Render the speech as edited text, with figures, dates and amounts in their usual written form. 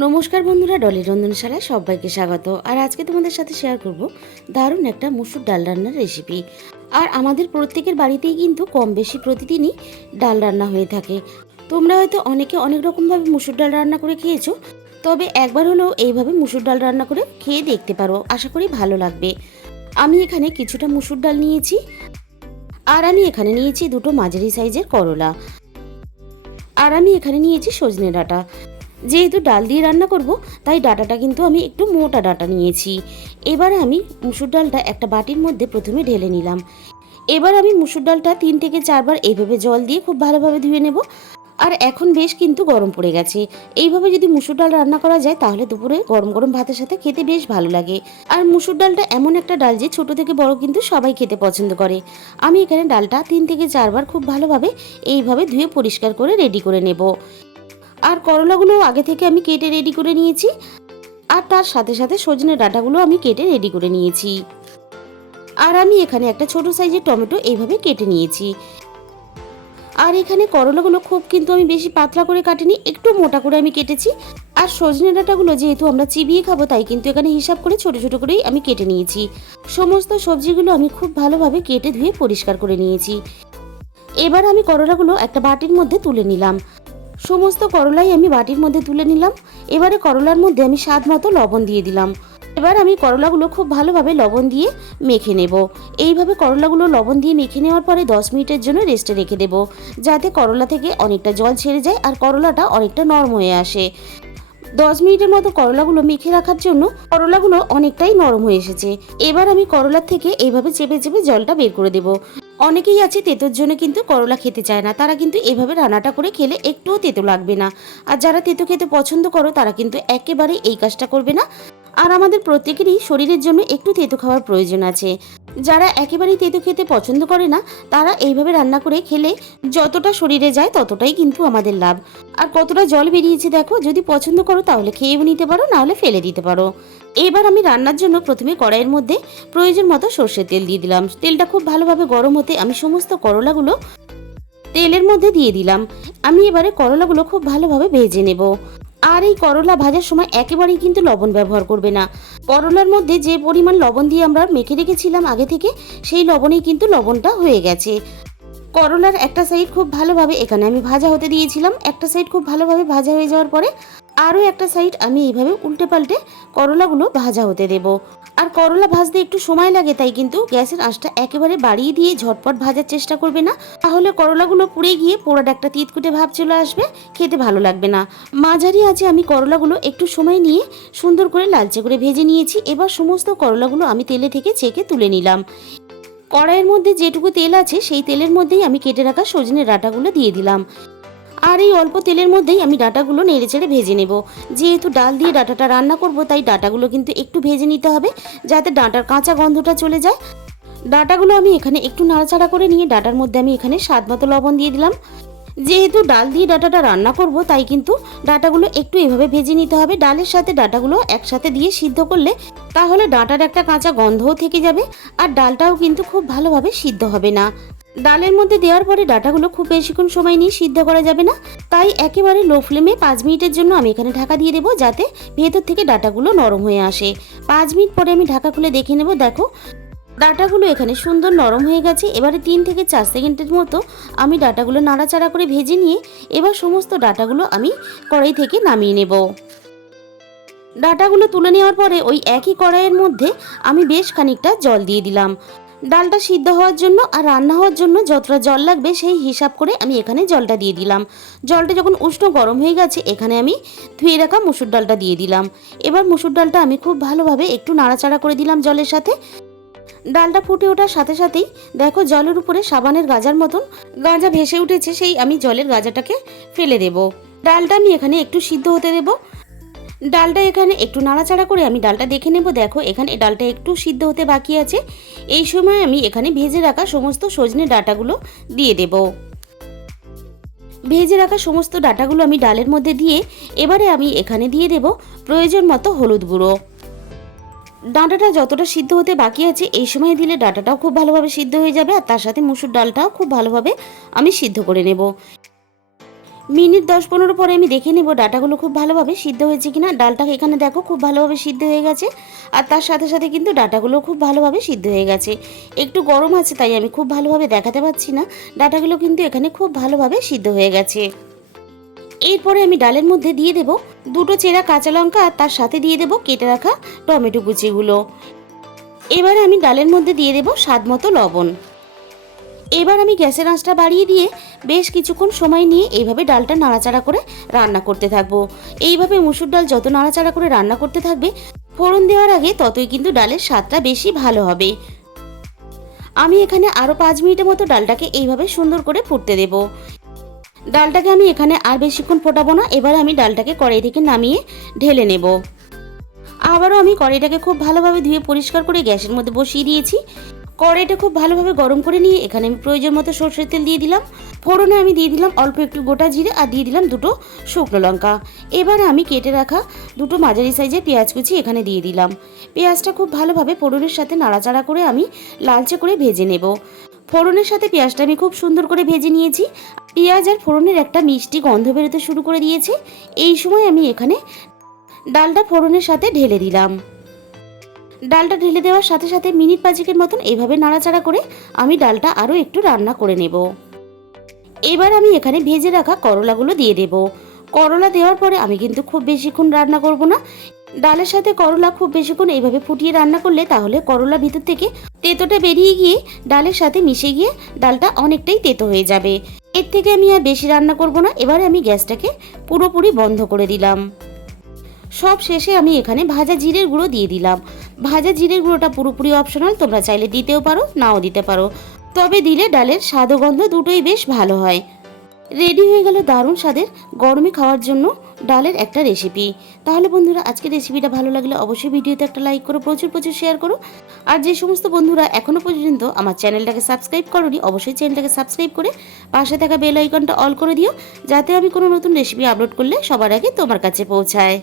নমস্কার বন্ধুরা, ডলি রন্ধনশালায় সবাইকে স্বাগত। আর আজকে তোমাদের সাথে শেয়ার করব দারুণ একটা মুসুর ডাল রান্নার রেসিপি। আর আমাদের প্রত্যেকের বাড়িতেই কিন্তু কম বেশি প্রতিদিনই ডাল রান্না হয়ে থাকে। তোমরা হয়তো অনেকে অনেক রকমভাবে মুসুর ডাল রান্না করে খেয়েছো, তবে একবার হলেও এইভাবে মুসুর ডাল রান্না করে খেয়ে দেখতে পারো, আশা করি ভালো লাগবে। আমি এখানে কিছুটা মুসুর ডাল নিয়েছি, আর আমি এখানে নিয়েছি দুটো মাঝারি সাইজের করলা, আর আমি এখানে নিয়েছি সজনে ডাঁটা। যেহেতু ডাল দিয়ে রান্না করব, তাই ডাঁটাটা কিন্তু আমি একটু মোটা ডাঁটা নিয়েছি। এবারে আমি মুসুর ডালটা একটা বাটির মধ্যে প্রথমে ঢেলে নিলাম। এবার আমি মুসুর ডালটা 3 থেকে 4 বার এইভাবে জল দিয়ে খুব ভালোভাবে ধুয়ে নেব। আর এখন বেশ কিন্তু গরম পড়ে গেছে। এইভাবে যদি মুসুর ডাল রান্না করা যায় তাহলে দুপুরে গরম গরম ভাতের সাথে খেতে বেশ ভালো লাগে। আর মুসুর ডালটা এমন একটা ডাল যে ছোট থেকে বড় কিন্তু সবাই খেতে পছন্দ করে। আমি এখানে ডালটা 3 থেকে 4 বার খুব ভালোভাবে এইভাবে ধুয়ে পরিষ্কার করে রেডি করে নেব। আর করলাগুলো আগে থেকে আমি কেটে রেডি করে নিয়েছি, আর তার সাথে সাথে সজনে ডাঁটাগুলো আমি কেটে রেডি করে নিয়েছি। আর আমি এখানে একটা ছোট সাইজের টমেটো এইভাবে কেটে নিয়েছি। আর এখানে করলাগুলো খুব কিন্তু আমি বেশি পাতলা করে কাটিনি, একটু মোটা করে আমি কেটেছি। আর সজনে ডাঁটাগুলো যেহেতু আমরা চিবিয়ে খাবো, তাই কিন্তু এখানে হিসাব করে ছোট ছোট করেই আমি কেটে নিয়েছি। সমস্ত সবজিগুলো আমি খুব ভালোভাবে কেটে ধুয়ে পরিষ্কার করে নিয়েছি। এবার আমি করলাগুলো একটা বাটির মধ্যে তুলে নিলাম। সমস্ত করলাই আমি বাটির মধ্যে তুলে নিলাম। এবারে করলার মধ্যে আমি স্বাদ মতো লবণ দিয়ে দিলাম। এবার আমি করলাগুলো খুব ভালোভাবে লবণ দিয়ে মেখে নেব। এইভাবে করলাগুলো লবণ দিয়ে মেখে নেওয়ার পরে 10 মিনিটের জন্য রেস্টে রেখে দেব, যাতে করলা থেকে অনেকটা জল ছেড়ে যায় আর করলাটা অনেকটা নরম হয়ে আসে। 10 মিনিটের মতো করলাগুলো মেখে রাখার জন্য করলাগুলো অনেকটাই নরম হয়ে এসেছে। এবার আমি করলার থেকে এইভাবে চেপে চেপে জলটা বের করে দেব। অনেকেই আছে তেতোর জন্য কিন্তু করলা খেতে চায় না, তারা কিন্তু এভাবে রান্নাটা করে খেলে একটুও তেতো লাগবে না। আর যারা তেতো খেতে পছন্দ করো তারা কিন্তু একেবারে এই কাজটা করবে না। আর আমাদের প্রত্যেকেরই শরীরের জন্য একটু তেতো খাওয়ার প্রয়োজন আছে। যারা একেবারেই তেতো খেতে পছন্দ করে না, তারা এইভাবে রান্না করে খেলে যতটা শরীরে যায় ততটাই কিন্তু আমাদের লাভ। আর কতটা জল বেরিয়েছে দেখো, যদি পছন্দ করো তাহলে খেয়েও নিতে পারো, নাহলে ফেলে দিতে পারো। এবার আমি রান্নার জন্য প্রথমে কড়াইয়ের মধ্যে প্রয়োজন মতো সর্ষের তেল দিয়ে দিলাম। তেলটা খুব ভালোভাবে গরম হতে আমি সমস্ত করলাগুলো তেলের মধ্যে দিয়ে দিলাম। আমি এবারে করলাগুলো খুব ভালোভাবে ভেজে নেব। আর এই করলা ভাজার সময় একেবারেই কিন্তু লবণ ব্যবহার করবে না। করলার মধ্যে যে পরিমাণ লবণ দিয়ে আমরা মেখে রেখেছিলাম আগে থেকে, সেই লবণেই কিন্তু লবণটা হয়ে গেছে। করলার একটা সাইড খুব ভালোভাবে এখানে আমি ভাজা হতে দিয়েছিলাম। একটা সাইড খুব ভালোভাবে ভাজা হয়ে যাওয়ার পরে আরও একটা সাইড আমি এইভাবে উল্টে পাল্টে করলাগুলো ভাজা হতে দেব। আর করলা ভাজতে একটু সময় লাগে, তাই কিন্তু গ্যাসের আঁচটা একেবারে বাড়িয়ে দিয়ে ঝটপট ভাজার চেষ্টা করবে না, তাহলে করলাগুলো পুড়ে গিয়ে পোড়ার একটা তিতকুটে ভাব চলে আসবে, খেতে ভালো লাগবে না। মাঝারি আঁচে আমি করলাগুলো একটু সময় নিয়ে সুন্দর করে লালচে করে ভেজে নিয়েছি। এবার সমস্ত করলাগুলো আমি তেলে থেকে ছেঁকে তুলে নিলাম। কড়াইয়ের মধ্যে যেটুকু তেল আছে সেই তেলের মধ্যেই আমি কেটে রাখা সজনে ডাঁটাগুলো দিয়ে দিলাম। আর এই অল্প তেলের মধ্যেই আমি ডাঁটাগুলো নেড়ে চেড়ে ভেজে নেব। যেহেতু ডাল দিয়ে ডাঁটাটা রান্না করব, তাই ডাঁটাগুলো কিন্তু একটু ভেজে নিতে হবে, যাতে ডাঁটার কাঁচা গন্ধটা চলে যায়। ডাঁটাগুলো আমি এখানে একটু নাড়াচাড়া করে নিয়ে ডাঁটার মধ্যে আমি এখানে স্বাদ মতো লবণ দিয়ে দিলাম। যেহেতু ডাল দিয়ে ডাঁটাটা রান্না করব, তাই কিন্তু ডাঁটাগুলো একটু এভাবে ভেজে নিতে হবে। ডালের সাথে ডাঁটাগুলো একসাথে দিয়ে সিদ্ধ করলে তাহলে ডাঁটার একটা কাঁচা গন্ধও থেকে যাবে, আর ডালটাও কিন্তু খুব ভালোভাবে সিদ্ধ হবে না। ডালের মধ্যে দেওয়ার পরে ডাঁটাগুলো খুব বেশিক্ষণ সময় নিয়ে সিদ্ধ করা যাবে না, তাই একেবারে লো ফ্লেমে 5 মিনিটের জন্য আমি এখানে ঢাকা দিয়ে দেবো, যাতে ভেতর থেকে ডাঁটাগুলো নরম হয়ে আসে। 5 মিনিট পরে আমি ঢাকা খুলে দেখে নেব। দেখো, ডাঁটাগুলো এখানে সুন্দর নরম হয়ে গেছে। এবারে 3 থেকে 4 সেকেন্ডের মতো আমি ডাঁটাগুলো নাড়াচাড়া করে ভেজে নিয়ে এবার সমস্ত ডাঁটাগুলো আমি কড়াই থেকে নামিয়ে নেব। ডাঁটাগুলো তুলে নেওয়ার পরে ওই একই কড়াইয়ের মধ্যে আমি বেশ খানিকটা জল দিয়ে দিলাম। ডালটা সিদ্ধ হওয়ার জন্য আর রান্না হওয়ার জন্য যতটা জল লাগবে সেই হিসাব করে আমি এখানে জলটা দিয়ে দিলাম। জলটা যখন উষ্ণ গরম হয়ে গেছে, এখানে আমি ধুয়ে রাখা মুসুর ডালটা দিয়ে দিলাম। এবার মুসুর ডালটা আমি খুব ভালোভাবে একটু নাড়াচাড়া করে দিলাম জলের সাথে। ডালটা ফুটে ওঠার সাথে সাথেই দেখো জলের উপরে সাবানের গাজার মতন গাজা ভেসে উঠেছে, সেই আমি জলের গাজাটাকে ফেলে দেব। ডালটা আমি এখানে একটু সিদ্ধ হতে দেব। ডালটা এখানে একটু নাড়াচাড়া করে আমি ডালটা দেখে নেব। দেখো, এখানে ডালটা একটু সিদ্ধ হতে বাকি আছে। এই সময় আমি এখানে ভেজে রাখা সমস্ত সজনে ডাঁটাগুলো দিয়ে দেব। ভেজে রাখা সমস্ত ডাঁটাগুলো আমি ডালের মধ্যে দিয়ে এবারে আমি এখানে দিয়ে দেব প্রয়োজন মতো হলুদ গুঁড়ো। ডাঁটাটা যতটা সিদ্ধ হতে বাকি আছে এই সময় দিলে ডাঁটাটাও খুব ভালোভাবে সিদ্ধ হয়ে যাবে, আর তার সাথে মুসুর ডালটাও খুব ভালোভাবে আমি সিদ্ধ করে নেব। মিনিট 10-15 পরে আমি দেখে নেব ডাটাগুলো খুব ভালোভাবে সিদ্ধ হয়েছে কিনা। ডালটা এখানে দেখো খুব ভালোভাবে সিদ্ধ হয়ে গেছে, আর তার সাথে সাথে কিন্তু ডাটাগুলো খুব ভালোভাবে সিদ্ধ হয়ে গেছে। একটু গরম আছে তাই আমি খুব ভালোভাবে দেখাতে পারছি না, ডাটাগুলো কিন্তু এখানে খুব ভালোভাবে সিদ্ধ হয়ে গেছে। এরপরে আমি ডালের মধ্যে দিয়ে দেব 2টো চেরা কাঁচা লঙ্কা, আর তার সাথে দিয়ে দেব কেটে রাখা টমেটো কুচিগুলো। এবার আমি ডালের মধ্যে দিয়ে দেব স্বাদ মতো লবণ। এবার আমি গ্যাসের আঁচটা বাড়িয়ে দিয়ে বেশ কিছুক্ষণ সময় নিয়ে এইভাবে ডালটা নাড়াচাড়া করে রান্না করতে থাকবো। এইভাবে মুসুর ডাল যত নাড়াচাড়া করে রান্না করতে থাকবে, ফোড়ন দেওয়ার আগে ততই কিন্তু ডালের স্বাদটা বেশি ভালো হবে। আমি এখানে আরও 5 মিনিটের মতো ডালটাকে এইভাবে সুন্দর করে ফুটতে দেব। ডালটাকে আমি এখানে আর বেশিক্ষণ ফোটাবো না। এবার আমি ডালটাকে কড়াই থেকে নামিয়ে ঢেলে নেব। আবারও আমি কড়াইটাকে খুব ভালোভাবে ধুয়ে পরিষ্কার করে গ্যাসের মধ্যে বসিয়ে দিয়েছি। কড়াইটা খুব ভালোভাবে গরম করে নিয়ে এখানে আমি প্রয়োজন মতো সরষের তেল দিয়ে দিলাম। ফোড়নে আমি দিয়ে দিলাম অল্প একটু গোটা জিরে, আর দিয়ে দিলাম 2টো শুকনো লঙ্কা। এবার আমি কেটে রাখা 2টো মাঝারি সাইজের পেঁয়াজ কুচি এখানে দিয়ে দিলাম। পেঁয়াজটা খুব ভালোভাবে ফোড়নের সাথে নাড়াচাড়া করে আমি লালচে করে ভেজে নেব। ফোড়নের সাথে পেঁয়াজটা আমি খুব সুন্দর করে ভেজে নিয়েছি। পেঁয়াজ আর ফোড়নের একটা মিষ্টি গন্ধ বেরোতে শুরু করে দিয়েছে। এই সময় আমি এখানে ডালটা ফোড়নের সাথে ঢেলে দিলাম। ডালটা ঢেলে দেওয়ার সাথে সাথে মিনিট 5 মতন এইভাবে নাড়াচাড়া করে আমি ডালটা আরও একটু রান্না করে নেব। এবার আমি এখানে ভেজে রাখা করলাগুলো দিয়ে দেব। করলা দেওয়ার পরে আমি কিন্তু খুব বেশিক্ষণ রান্না করব না। ডালের সাথে করলা খুব বেশিক্ষণ এইভাবে ফুটিয়ে রান্না করলে তাহলে করলার ভিতর থেকে তেঁতোটা বেরিয়ে গিয়ে ডালের সাথে মিশে গিয়ে ডালটা অনেকটাই তেঁতো হয়ে যাবে। এর থেকে আমি আর বেশি রান্না করব না। এবারে আমি গ্যাসটাকে পুরোপুরি বন্ধ করে দিলাম। সব শেষে আমি এখানে ভাজা জিরের গুঁড়ো দিয়ে দিলাম। ভাজা জিরের গুঁড়োটা পুরোপুরি অপশনাল, তোমরা চাইলে দিতেও পারো, নাও দিতে পারো, তবে দিলে ডালের স্বাদ ও গন্ধ দুটোই বেশ ভালো হয়। রেডি হয়ে গেল দারুণ স্বাদের গরমে খাওয়ার জন্য ডালের একটা রেসিপি। তাহলে বন্ধুরা, আজকের রেসিপিটা ভালো লাগলে অবশ্যই ভিডিওতে একটা লাইক করো, প্রচুর প্রচুর শেয়ার করো। আর যে সমস্ত বন্ধুরা এখনও পর্যন্ত আমার চ্যানেলটাকে সাবস্ক্রাইব করোনি, অবশ্যই চ্যানেলটাকে সাবস্ক্রাইব করে পাশে থাকা বেল আইকনটা অল করে দিও, যাতে আমি কোনো নতুন রেসিপি আপলোড করলে সবার আগে তোমার কাছে পৌঁছায়।